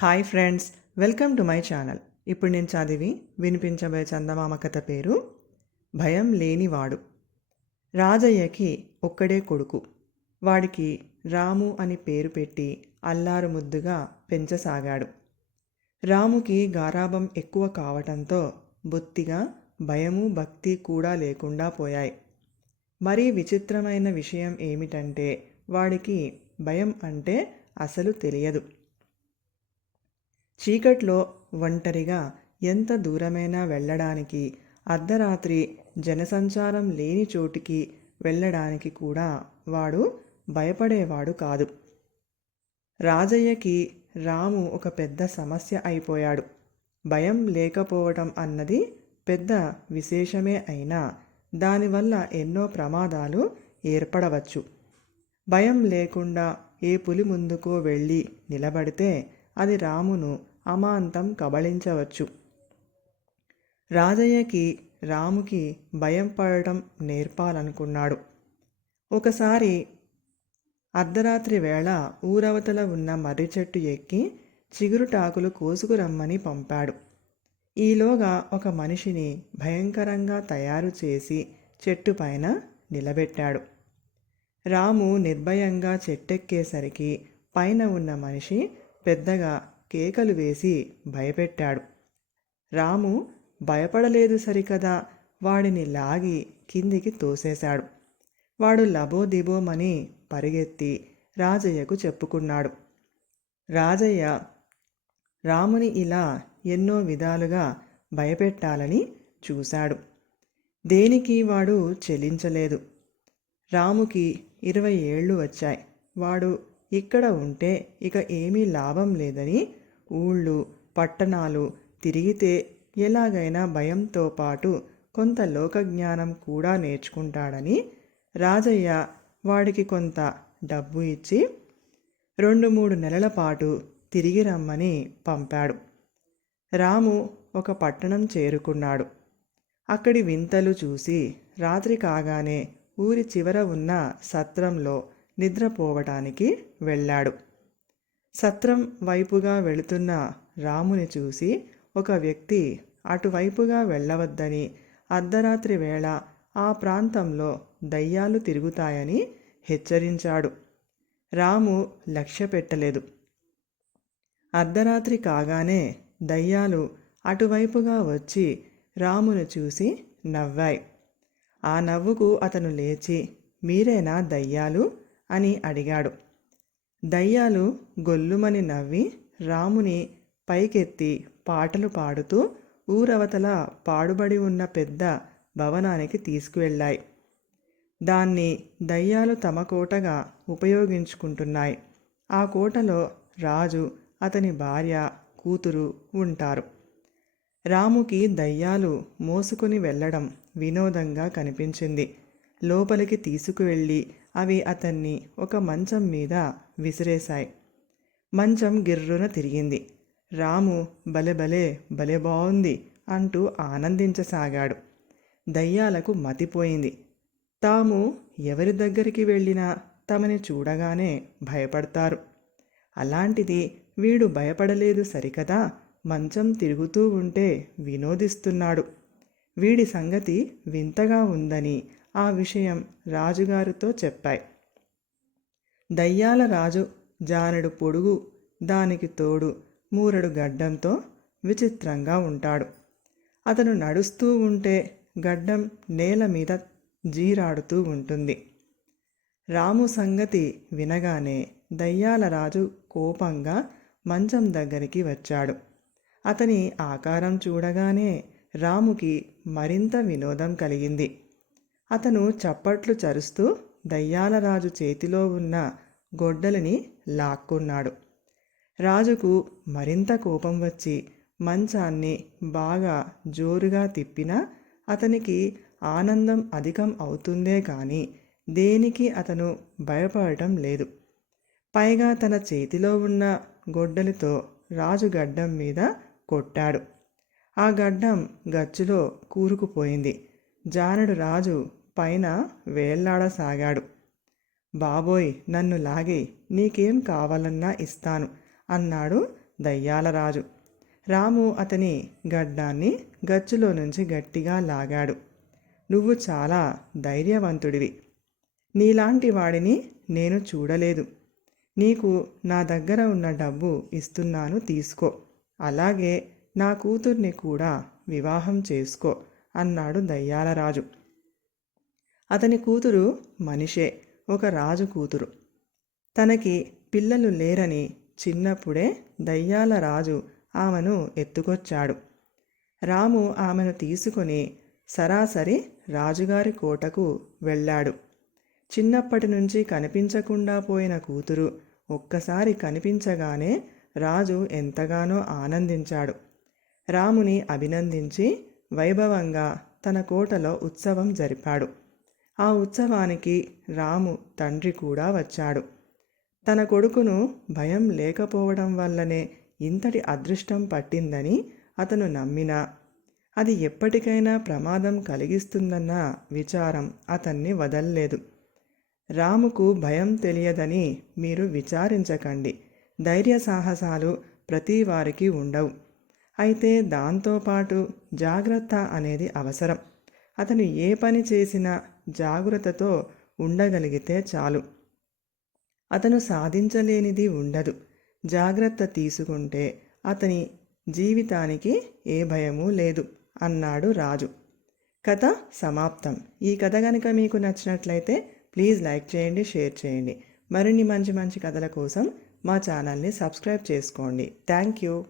Hi friends welcome to my channel. ఇప్పుడు నేను చదివి వినిపించబోయే చందమామ కథ పేరు భయం లేనివాడు. రాజయ్యకి ఒక్కడే కొడుకు. వాడికి రాము అని పేరు పెట్టి అల్లారు ముద్దుగా పెంచసాగాడు. రాముకి గారాభం ఎక్కువ కావటంతో బొత్తిగా భయము భక్తి కూడా లేకుండా పోయాయి. మరీ విచిత్రమైన విషయం ఏమిటంటే వాడికి భయం అంటే అసలు తెలియదు. చీకట్లో ఒంటరిగా ఎంత దూరమైనా వెళ్ళడానికి అర్ధరాత్రి జనసంచారం లేని చోటికి వెళ్ళడానికి కూడా వాడు భయపడేవాడు కాదు. రాజయ్యకి రాము ఒక పెద్ద సమస్య అయిపోయాడు. భయం లేకపోవటం అన్నది పెద్ద విశేషమే అయినా దానివల్ల ఎన్నో ప్రమాదాలు ఏర్పడవచ్చు. భయం లేకుండా ఏ పులి ముందుకో వెళ్ళి నిలబడితే అది రామును అమాంతం కబళించవచ్చు. రాజయ్యకి రాముకి భయం పడటం నేర్పాలనుకున్నాడు. ఒకసారి అర్ధరాత్రి వేళ ఊరవతల ఉన్న మర్రి చెట్టు ఎక్కి చిగురుటాకులు కోసుకురమ్మని పంపాడు. ఈలోగా ఒక మనిషిని భయంకరంగా తయారు చేసి చెట్టు పైన నిలబెట్టాడు. రాము నిర్భయంగా చెట్టెక్కేసరికి పైన ఉన్న మనిషి పెద్దగా కేకలు వేసి భయపెట్టాడు. రాము భయపడలేదు సరికదా. వాడిని లాగి కిందికి తోసేశాడు. వాడు లబోదిబోమని పరిగెత్తి రాజయ్యకు చెప్పుకున్నాడు. రాజయ్య రాముని ఇలా ఎన్నో విధాలుగా భయపెట్టాలని చూశాడు. దేనికి వాడు చెలించలేదు. రాముకి ఇరవై ఏళ్ళు వచ్చాయి. వాడు ఇక్కడ ఉంటే ఇక ఏమీ లాభం లేదని ఊళ్ళు పట్టణాలు తిరిగితే ఎలాగైనా భయంతో పాటు కొంత లోకజ్ఞానం కూడా నేర్చుకుంటాడని రాజయ్య వాడికి కొంత డబ్బు ఇచ్చి రెండు మూడు నెలల పాటు తిరిగి రమ్మని పంపాడు. రాము ఒక పట్టణం చేరుకున్నాడు. అక్కడి వింతలు చూసి రాత్రి కాగానే ఊరి చివర ఉన్న సత్రంలో నిద్రపోవటానికి వెళ్ళాడు. సత్రం వైపుగా వెళుతున్న రాముని చూసి ఒక వ్యక్తి అటువైపుగా వెళ్ళవద్దని అర్ధరాత్రి వేళ ఆ ప్రాంతంలో దయ్యాలు తిరుగుతాయని హెచ్చరించాడు. రాము లక్ష్య పెట్టలేదు. అర్ధరాత్రి కాగానే దయ్యాలు అటువైపుగా వచ్చి రామును చూసి నవ్వాయి. ఆ నవ్వుకు అతను లేచి మీరేనా దయ్యాలు? అని అడిగాడు. దయ్యాలు గొల్లుమని నవ్వి రాముని పైకెత్తి పాటలు పాడుతూ ఊరవతల పాడుబడి ఉన్న పెద్ద భవనానికి తీసుకువెళ్ళాయి. దాన్ని దయ్యాలు తమ కోటగా ఉపయోగించుకుంటున్నాయి. ఆ కోటలో రాజు అతని భార్య కూతురు ఉంటారు. రాముకి దయ్యాలు మోసుకుని వెళ్ళడం వినోదంగా కనిపించింది. లోపలికి తీసుకువెళ్ళి అవి అతన్ని ఒక మంచం మీద విసిరేశాయి. మంచం గిర్రున తిరిగింది. రాము భలే భలే భలే బాగుంది అంటూ ఆనందించసాగాడు. దయ్యాలకు మతిపోయింది. తాము ఎవరి దగ్గరికి వెళ్ళినా తమని చూడగానే భయపడతారు. అలాంటిది వీడు భయపడలేదు సరికదా? మంచం తిరుగుతూ ఉంటే వినోదిస్తున్నాడు. వీడి సంగతి వింతగా ఉందని ఆ విషయం రాజుగారితో చెప్పాయి. దయ్యాల రాజు జానెడు పొడుగు దానికి తోడు మూరడు గడ్డంతో విచిత్రంగా ఉంటాడు. అతను నడుస్తూ ఉంటే గడ్డం నేల మీద జీరాడుతూ ఉంటుంది. రాము సంగతి వినగానే దయ్యాల రాజు కోపంగా మంచం దగ్గరికి వచ్చాడు. అతని ఆకారం చూడగానే రాముకి మరింత వినోదం కలిగింది. అతను చప్పట్లు చరుస్తూ దయ్యాలరాజు చేతిలో ఉన్న గొడ్డలిని లాక్కున్నాడు. రాజుకు మరింత కోపం వచ్చి మంచాన్ని బాగా జోరుగా తిప్పినా అతనికి ఆనందం అధికం అవుతుందే కానీ దేనికి అతను భయపడటం లేదు. పైగా తన చేతిలో ఉన్న గొడ్డలితో రాజు గడ్డం మీద కొట్టాడు. ఆ గడ్డం గచ్చులో కూరుకుపోయింది. జానడు రాజు పైన వేళ్ళాడసాగాడు. బాబోయ్ నన్ను లాగే నీకేం కావాలన్నా ఇస్తాను అన్నాడు దయ్యాల రాజు రాము అతని గడ్డాన్ని గచ్చులో నుంచి గట్టిగా లాగాడు. నువ్వు చాలా ధైర్యవంతుడివి. నీలాంటి వాడిని నేను చూడలేదు. నీకు నా దగ్గర ఉన్న డబ్బు ఇస్తున్నాను తీసుకో. అలాగే నా కూతుర్ని కూడా వివాహం చేసుకో అన్నాడు దయ్యాలరాజు. అతని కూతురు మనిషే ఒక రాజు కూతురు. తనకి పిల్లలు లేరని చిన్నప్పుడే దయ్యాల రాజు ఆమెను ఎత్తుకొచ్చాడు. రాము ఆమెను తీసుకొని సరాసరి రాజుగారి కోటకు వెళ్ళాడు. చిన్నప్పటి నుంచి కనిపించకుండా పోయిన కూతురు ఒక్కసారి కనిపించగానే రాజు ఎంతగానో ఆనందించాడు. రాముని అభినందించి వైభవంగా తన కోటలో ఉత్సవం జరిపాడు. ఆ ఉత్సవానికి రాము తండ్రి కూడా వచ్చాడు. తన కొడుకును భయం లేకపోవడం వల్లనే ఇంతటి అదృష్టం పట్టిందని అతను నమ్మినా అది ఎప్పటికైనా ప్రమాదం కలిగిస్తుందన్న విచారం అతన్ని వదల్లేదు. రాముకు భయం తెలియదని మీరు విచారించకండి. ధైర్య సాహసాలు ప్రతి వారికి ఉండవు. అయితే దాంతోపాటు జాగ్రత్త అనేది అవసరం. అతను ఏ పని చేసినా జాగ్రత్తతో ఉండగలిగితే చాలు. అతను సాధించలేనిది ఉండదు. జాగ్రత్త తీసుకుంటే అతని జీవితానికి ఏ భయమూ లేదు అన్నాడు రాజు. కథ సమాప్తం. ఈ కథ కనుక మీకు నచ్చినట్లయితే ప్లీజ్ లైక్ చేయండి షేర్ చేయండి. మరిన్ని మంచి మంచి కథల కోసం మా ఛానల్ని సబ్స్క్రైబ్ చేసుకోండి. Thank you.